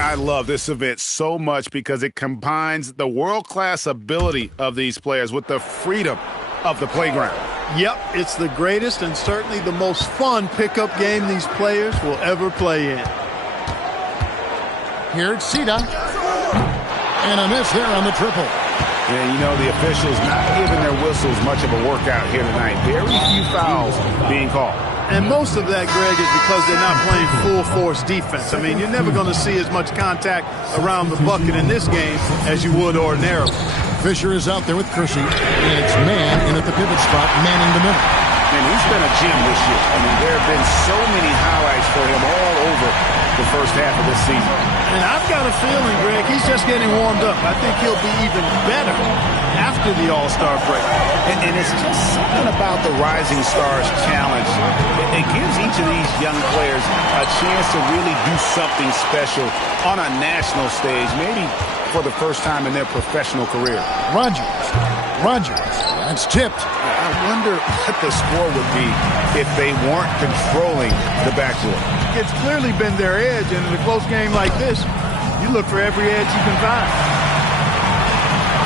I love this event so much because it combines the world-class ability of these players with the freedom of the playground. Yep, it's the greatest and certainly the most fun pickup game these players will ever play in. Here's Sita. And a miss there on the triple. And, you know, the officials not giving their whistles much of a workout here tonight. Very few fouls being called. And most of that, Greg, is because they're not playing full-force defense. I mean, you're never going to see as much contact around the bucket in this game as you would ordinarily. Fisher is out there with Kersey, and it's man in at the pivot spot, manning the middle. And he's been a gem this year. I mean, there have been so many highlights for him all over the first half of this season. And I've got a feeling, Greg, he's just getting warmed up. I think he'll be even better after the All-Star break. And it's just something about the Rising Stars Challenge. It gives each of these young players a chance to really do something special on a national stage, maybe for the first time in their professional career. Rogers, that's tipped. I wonder what the score would be if they weren't controlling the backcourt. It's clearly been their edge, and in a close game like this, you look for every edge you can find.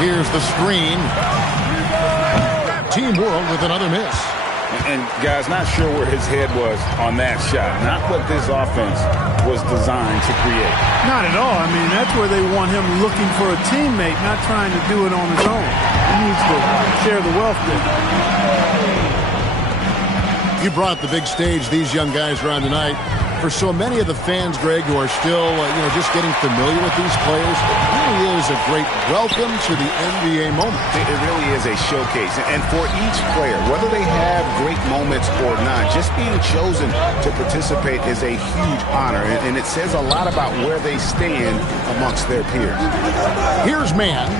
Here's the screen. Team World with another miss. And, guys, not sure where his head was on that shot. Not what this offense was designed to create. Not at all. I mean, that's where they want him looking for a teammate, not trying to do it on his own. He needs to share the wealth there. You brought the big stage these young guys are on tonight. For so many of the fans, Greg, who are still just getting familiar with these players, it really is a great welcome to the NBA moment. It really is a showcase. And for each player, whether they have great moments or not, just being chosen to participate is a huge honor. And it says a lot about where they stand amongst their peers. Here's Mann.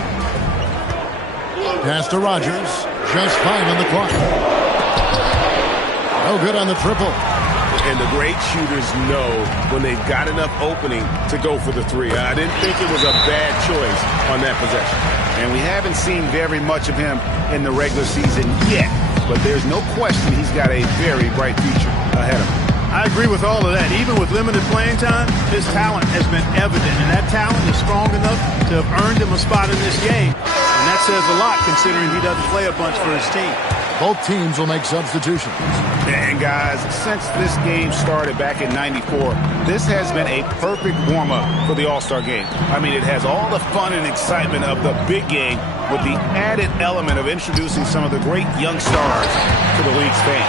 Pass to Rogers. Just 5 on the clock. No good on the triple. And the great shooters know when they've got enough opening to go for the three. I didn't think it was a bad choice on that possession. And we haven't seen very much of him in the regular season yet. But there's no question he's got a very bright future ahead of him. I agree with all of that. Even with limited playing time, his talent has been evident. And that talent is strong enough to have earned him a spot in this game. And that says a lot considering he doesn't play a bunch for his team. Both teams will make substitutions. And guys, since this game started back in '94, this has been a perfect warm-up for the All-Star game. I mean, it has all the fun and excitement of the big game with the added element of introducing some of the great young stars to the league's fans.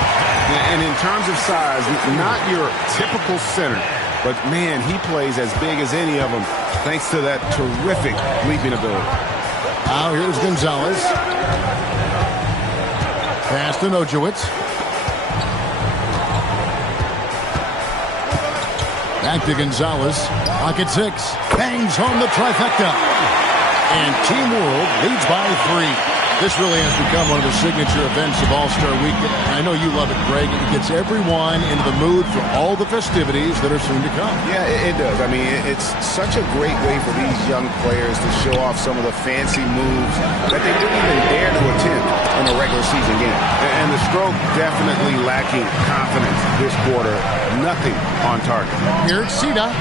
And in terms of size, not your typical center, but man, he plays as big as any of them thanks to that terrific leaping ability. Now here's Gonzalez. Pass to Nojewicz. Back to Gonzalez. Pocket 6. Bangs home the trifecta. And Team World leads by 3. This really has become one of the signature events of All-Star Weekend. I know you love it, Greg. It gets everyone into the mood for all the festivities that are soon to come. Yeah, it does. I mean, it's such a great way for these young players to show off some of the fancy moves that they wouldn't even dare to attempt in a regular season game. And the stroke definitely lacking confidence this quarter. Nothing on target. Here's Sita.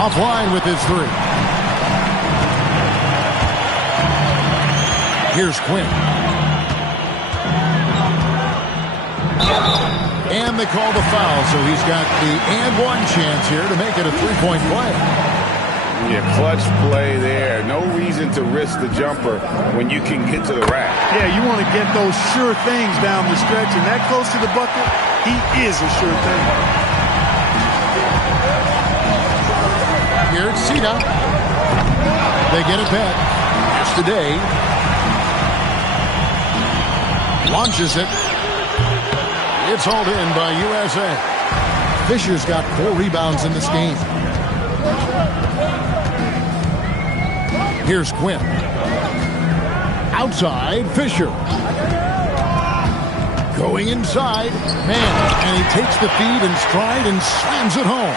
Offline with his 3. Here's Quinn. And they call the foul, so he's got the and one chance here to make it a 3-point play. Yeah, clutch play there. No reason to risk the jumper when you can get to the rack. Yeah, you want to get those sure things down the stretch, and that close to the bucket, he is a sure thing. Here's Sita. They get it back. That's today. Launches it. It's hauled in by USA. Fisher's got 4 rebounds in this game. Here's Quinn. Outside, Fisher. Going inside. Man, and he takes the feed in stride and slams it home.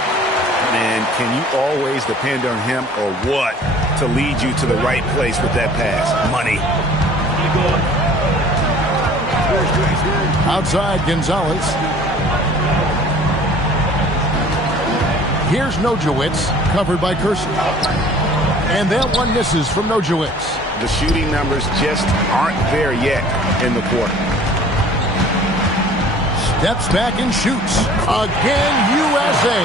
Man, can you always depend on him or what to lead you to the right place with that pass? Money. Outside, Gonzalez. Here's Nojewicz, covered by Kersey. And that one misses from Nojewicz. The shooting numbers just aren't there yet in the quarter. Steps back and shoots. Again, USA.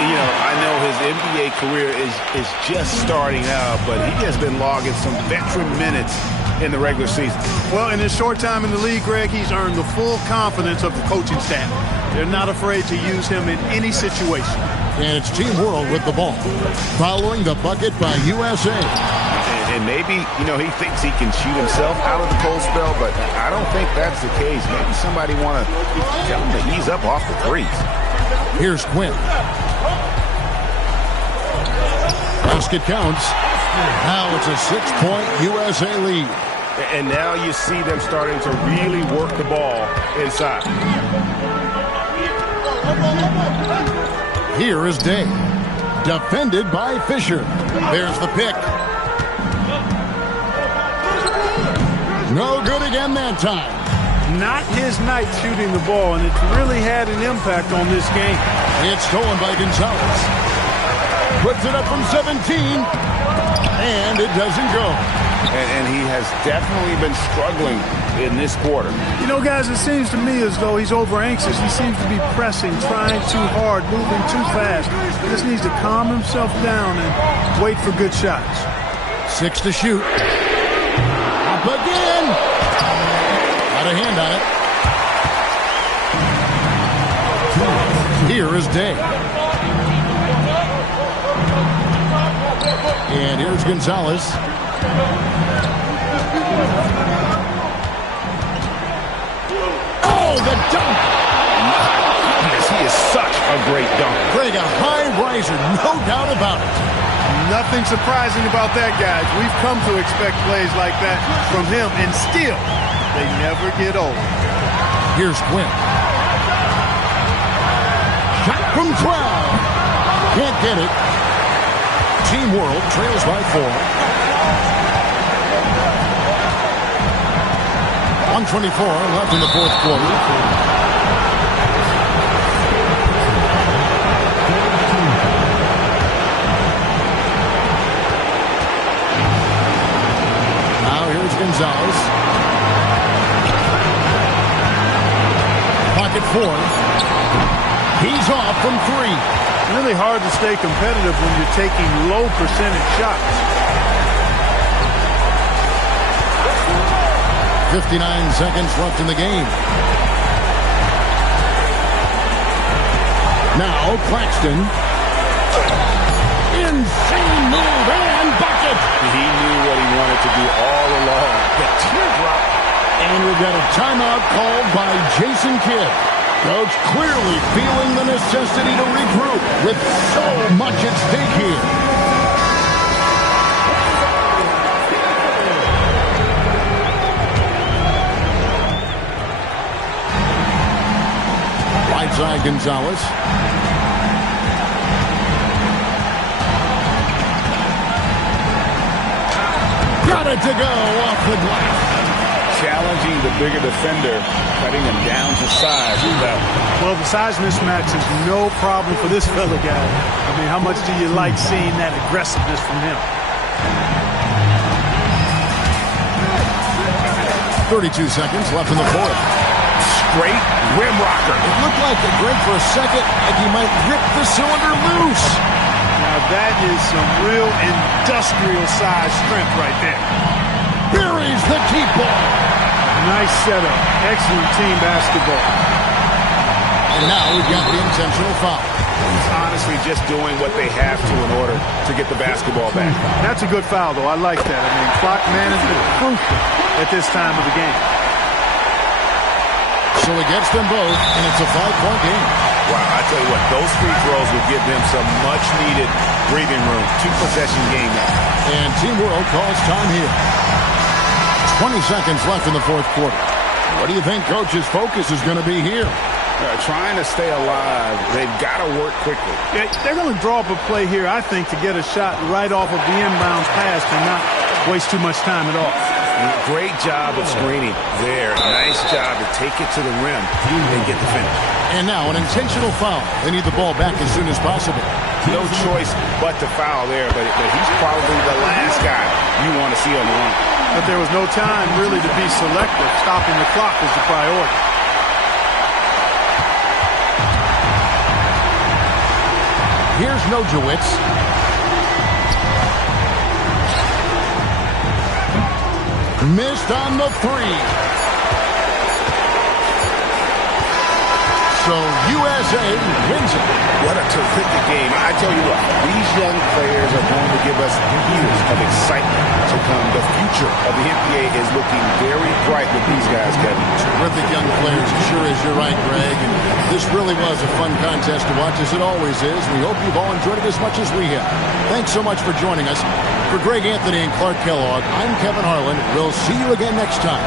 You know, I know his NBA career is just starting out, but he has been logging some veteran minutes in the regular season. Well, in his short time in the league, Greg, he's earned the full confidence of the coaching staff. They're not afraid to use him in any situation. And it's Team World with the ball, following the bucket by USA. And maybe, you know, he thinks he can shoot himself out of the cold spell, but I don't think that's the case. Maybe somebody want to tell him to ease up off the threes. Here's Quinn. Basket counts. Now it's a 6-point USA lead. And now you see them starting to really work the ball inside. Here is Day. Defended by Fisher. There's the pick. No good again that time. Not his night shooting the ball, and it's really had an impact on this game. It's stolen by Gonzalez. Puts it up from 17, and it doesn't go. And he has definitely been struggling in this quarter. You know, guys, it seems to me as though he's over-anxious. He seems to be pressing, trying too hard, moving too fast. He just needs to calm himself down and wait for good shots. 6 to shoot. Up again. Got a hand on it. Here is Day. And here's Gonzalez. Oh, the dunk! Yes, he is such a great dunker. Greg, a high riser, no doubt about it. Nothing surprising about that, guys. We've come to expect plays like that from him, and still, they never get old. Here's Quinn. Shot from 12. Can't get it. Team World trails by 4. 124 left in the fourth quarter. Now here's Gonzalez. Pocket 4. He's off from 3. Really hard to stay competitive when you're taking low percentage shots. 59 seconds left in the game. Now Claxton. Insane move and bucket. He knew what he wanted to do all along. The teardrop. And we've got a timeout called by Jason Kidd. Coach clearly feeling the necessity to regroup with so much at stake here. Right side Gonzalez. Got it to go off the glass. Challenging the bigger defender, cutting him down to size. Well, the size mismatch is no problem for this fella, guy. I mean, how much do you like seeing that aggressiveness from him? 32 seconds left in the fourth. Straight rim rocker. It looked like the Greg for a second, like he might rip the cylinder loose. Now that is some real industrial size strength right there. Buries the deep ball. Nice setup. Excellent team basketball. And now we've got the intentional foul. Honestly, just doing what they have to in order to get the basketball back. That's a good foul, though. I like that. I mean, clock management crucial at this time of the game. So he gets them both, and it's a 5-point game. Wow, I tell you what, those free throws will give them some much-needed breathing room. 2-possession game now. And Team World calls time here. 20 seconds left in the fourth quarter. What do you think Coach's focus is going to be here? Trying to stay alive. They've got to work quickly. Yeah, they're going to draw up a play here, I think, to get a shot right off of the inbounds pass and not waste too much time at all. Great job of screening there. Nice job to take it to the rim and get the finish. And now an intentional foul. They need the ball back as soon as possible. No choice but to foul there, but he's probably the last guy you want to see on the run. But there was no time really to be selective. Stopping the clock was the priority. Here's Nojewicz. Missed on the three. So USA wins it. What a terrific game. I tell you what, these young players are going to give us years of excitement to come. The future of the NBA is looking very bright with these guys, Kevin. Terrific young players, sure is. You're right, Greg. And this really was a fun contest to watch, as it always is. We hope you've all enjoyed it as much as we have. Thanks so much for joining us. For Greg Anthony and Clark Kellogg, I'm Kevin Harlan. We'll see you again next time.